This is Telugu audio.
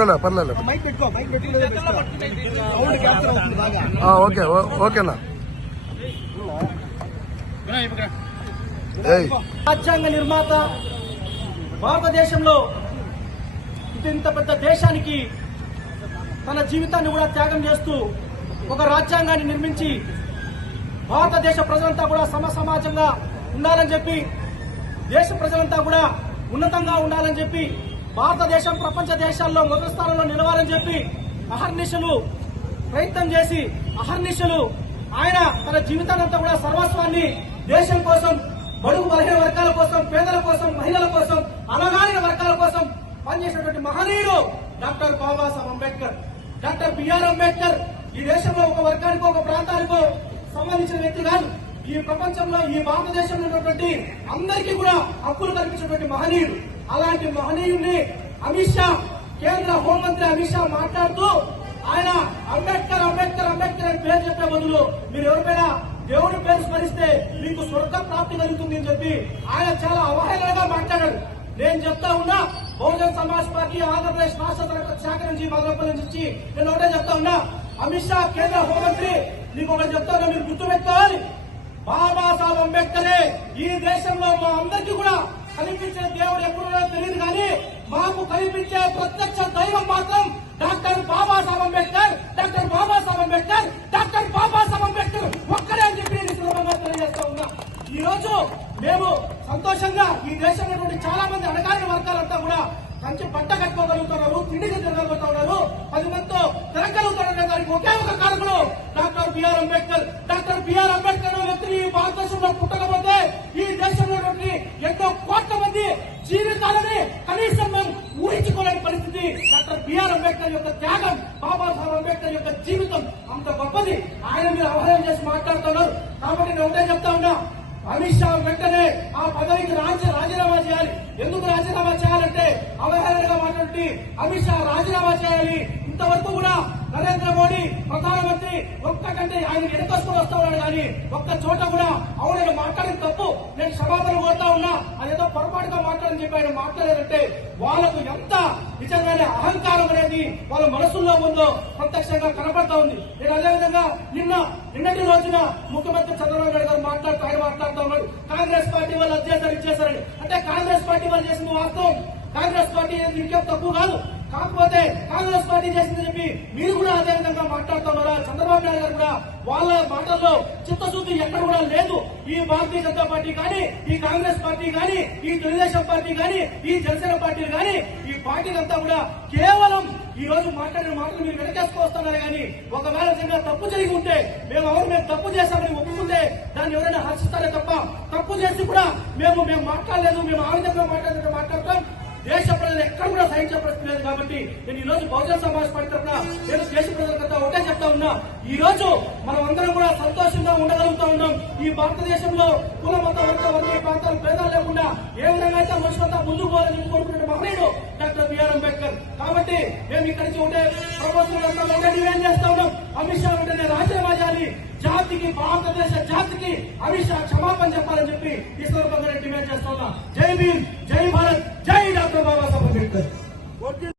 పెట్టుకోలే పర్లేదు. ఓకే ఓకేనా. రాజ్యాంగ నిర్మాత భారతదేశంలో ఇంత పెద్ద దేశానికి తన జీవితాన్ని కూడా త్యాగం చేస్తూ ఒక రాజ్యాంగాన్ని నిర్మించి భారతదేశ ప్రజలంతా కూడా సమాజంగా ఉండాలని చెప్పి, దేశ ప్రజలంతా కూడా ఉన్నతంగా ఉండాలని చెప్పి, భారతదేశం ప్రపంచ దేశాల్లో మొదటి స్థానంలో నిలవాలని చెప్పి అహర్నిశలు ప్రయత్నం చేసి ఆయన తన జీవితానంతా కూడా సర్వస్వాన్ని దేశం కోసం, బడుగు బలహీన వర్గాల కోసం, పేదల కోసం, మహిళల కోసం, అణగారిన వర్గాల కోసం పనిచేసినటువంటి మహనీయుడు doctor Babasaheb Ambedkar. Doctor BR Ambedkar ఈ దేశంలో ఒక వర్గానికో ఒక ప్రాంతానికో సంబంధించిన వ్యక్తి కాదు. ఈ ప్రపంచంలో, ఈ భారతదేశంలో ఉన్నటువంటి అందరికీ కూడా హక్కులు కల్పించినటువంటి మహనీయుడు. అలాంటి మహనీయుడిని అమిత్ షా, కేంద్ర హోంమంత్రి అమిత్ షా మాట్లాడుతూ ఆయన అంబేద్కర్ అంబేద్కర్ అంబేద్కర్ అని పేరు చెప్పే బదులు మీరు ఎవరిపైనా దేవుడి పేరు స్మరిస్తే మీకు స్వర్గ ప్రాప్తి కలుగుతుంది అని చెప్పి ఆయన చాలా అవహేళనగా మాట్లాడాడు. నేను చెప్తా ఉన్నా, బహుజన్ సమాజ్ పార్టీ ఆంధ్రప్రదేశ్ రాష్ట్ర శాఖ నుంచి మదనపల్లి నుంచి నేను ఒకటే చెప్తా ఉన్నా, అమిత్ షా కేంద్ర హోంమంత్రి నీకు ఒకటి చెప్తా ఉన్నా, మీరు గుర్తుపెట్టుకోవాలి. బాబాసాహెబ్ అంబేద్కరే ఈ దేశంలో మా అందరికీ కూడా కనిపించే దేవుడు ఎప్పుడో తెలియదు, కానీ మాకు కనిపించే ప్రత్యక్ష దైవం మాత్రం doctor Babasaheb Ambedkar, doctor Babasaheb Ambedkar, doctor Babasaheb Ambedkar ఒక్కడే అని చెప్పి నేను సులభంగా తెలియజేస్తా ఉన్నా. ఈ రోజు మేము సంతోషంగా ఈ దేశంలో చాలా మంది అణగారిన వర్గాలంతా కూడా మంచి పంట కట్టుకోగలుగుతున్నారు, తిండికి తిరగలుగుతున్నారు, 10 మందితో తిరగలుగుతున్నారు. దానికి ఒకే ఒక కారణం doctor BR Ambedkar. Doctor BR Ambedkar వ్యక్తిని ఈ భారతదేశంలో పుట్టకపోతే ఈ దేశంలో ఎంతో కోట్ల మంది జీవితాలని కనీసం మేము ఊహించుకోలేని పరిస్థితి. డాక్టర్ బిఆర్ అంబేద్కర్ యొక్క త్యాగం, బాబాసాహెబ్ అంబేద్కర్ యొక్క జీవితం అంత గొప్పది. ఆయన మీరు అవహేళన చేసి మాట్లాడుతున్నారు. కాబట్టి నేను ఒకటే చెప్తా ఉన్నా, అమిత్ షా వెంటనే ఆ పదవికి రాజీనామా చేయాలి. ఎందుకు రాజీనామా చేయాలంటే అవహేళనగా మాట్లాడి అమిత్ షా రాజీనామా చేయాలి. ఇంతవరకు కూడా నరేంద్ర మోడీ ప్రధానమంత్రి ఒక్కటంటే ఆయన వెనకొసుకుని వస్తా ఉన్నాడు, కానీ ఒక్క చోట కూడా అవును మాట్లాడిన తప్పు, నేను క్షమాపణ కోరుతా ఉన్నా, అదేదో పొరపాటుగా మాట్లాడని చెప్పి ఆయన మాట్లాడారంటే వాళ్ళకు ఎంత నిజంగానే అహంకారం అనేది వాళ్ళ మనసుల్లో ఉందో ప్రత్యక్షంగా కనపడతా ఉంది. నేను అదేవిధంగా నిన్నటి రోజున ముఖ్యమంత్రి చంద్రబాబు నాయుడు గారు మాట్లాడుతూ ఉన్నాడు, కాంగ్రెస్ పార్టీ వాళ్ళు అధ్యక్షులు ఇచ్చేశారని. అంటే కాంగ్రెస్ పార్టీ వాళ్ళు చేసిన వాస్తవం, కాంగ్రెస్ పార్టీ ఇంకేం తక్కువ కాదు, కాకపోతే కాంగ్రెస్ పార్టీ చేసిందని చెప్పి మీరు కూడా అదే విధంగా మాట్లాడుతున్నారా? చంద్రబాబు నాయుడు గారు కూడా వాళ్ళ మాటల్లో చిత్తశుద్ధి ఎక్కడ కూడా లేదు. ఈ భారతీయ జనతా పార్టీ కానీ, ఈ కాంగ్రెస్ పార్టీ కానీ, ఈ తెలుగుదేశం పార్టీ కానీ, ఈ జనసేన పార్టీలు కానీ, ఈ పార్టీలంతా కూడా కేవలం ఈ రోజు మాట్లాడిన మాటలు మీరు వెనకేసుకొస్తున్నారు. కానీ ఒకవేళ నిజంగా తప్పు జరిగి ఉంటే మేము తప్పు చేశామని ఒప్పుకుంటే దాన్ని ఎవరైనా హర్షిస్తారే తప్ప, తప్పు చేసి కూడా మేము మాట్లాడలేదు, మేము ఆ విధంగా మాట్లాడతాం దేశ ప్రజలు ఎక్కడ కూడా సహించే పరిస్థితి లేదు. కాబట్టి నేను ఈ రోజు బహుజన్ సమాజ్ పార్టీ తరఫున నేను దేశ ప్రజలకంతా ఒకటే చెప్తా ఉన్నా, ఈ రోజు మనం అందరం కూడా సంతోషంగా ఉండగలుగుతా ఉన్నాం. ఈ భారతదేశంలో కుల మత వర్గ ప్రాంతాలు భేదాలు లేకుండా ఏ విధంగా అయితే మనుషులంతా ముందుకు పోవాలని కోరుకునే మహనీయుడు డాక్టర్ బిఆర్ అంబేద్కర్. కాబట్టి మేము ఇక్కడి నుంచి ఒకటే ప్రభుత్వం ఒకటే డిమాండ్ చేస్తా ఉన్నాం, అమిత్ షా వెంటనే రాజీనామా చేయాలి, జాతికి, భారతదేశ జాతికి అమిత్ షా క్షమాపణ చెప్పాలని చెప్పి ఈ సందర్భంగా డిమాండ్ చేస్తా ఉన్నా. జై భీమ్, జై భారత్, జై డాక్టర్ బాబాసాహెబ్ అంబేద్కర్.